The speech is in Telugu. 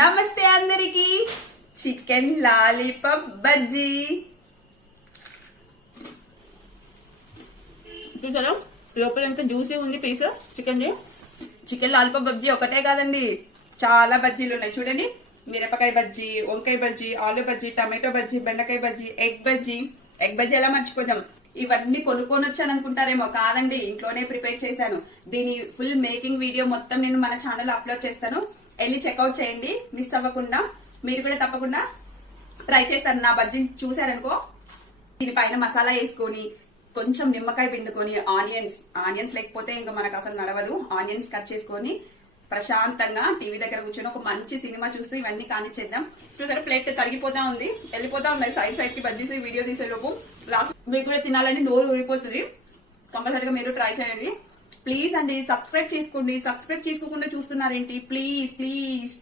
నమస్తే అందరికి. చికెన్ లాలీపాప్ బజ్జీ చూసారా, లోపల ఎంత జ్యూసీ ఉంది piece chicken. Chicken lollipop bajji ఒకటే కాదండి, చాలా బజ్జీలు ఉన్నాయి చూడండి. మిరపకాయ బజ్జీ, వంకాయ బజ్జీ, ఆలు బజ్జీ, టమాటో బజ్జీ, బెండకాయ బజ్జీ, ఎగ్ బజ్జీ. ఎగ్ బజ్జీ ఎలా మర్చిపోదాం. ఇవన్నీ కొనుక్కొని వచ్చాను అనుకుంటారేమో, కాదండి, ఇంట్లోనే ప్రిపేర్ చేశాను. దీని ఫుల్ మేకింగ్ వీడియో మొత్తం నేను మన ఛానల్ అప్లోడ్ చేస్తాను, వెళ్ళి చెక్అవుట్ చేయండి మిస్ అవ్వకుండా. మీరు కూడా తప్పకుండా ట్రై చేస్తారు. నా బజ్జీ చూసారనుకో, దీనిపైన మసాలా వేసుకొని కొంచెం నిమ్మకాయ పిండుకొని ఆనియన్స్ లేకపోతే ఇంకా మనకు అసలు నడవదు. ఆనియన్స్ కట్ చేసుకొని ప్రశాంతంగా టీవీ దగ్గర కూర్చొని ఒక మంచి సినిమా చూస్తూ ఇవన్నీ కానిచ్చేద్దాం. చూసారా, ప్లేట్ తరిగిపోతా ఉంది, వెళ్ళిపోతా ఉన్నాయి సైడ్ కి బజ్జీస్. వీడియో తీసే లోపు లాస్ట్ మీకు కూడా తినాలని నోరు ఊరిపోతుంది. కంపల్సరీగా మీరు ట్రై చేయండి ప్లీజ్ అండి. సబ్స్క్రైబ్ చేసుకోండి. సబ్స్క్రైబ్ చేసుకోకుండా చూస్తున్నారేంటి? Please please.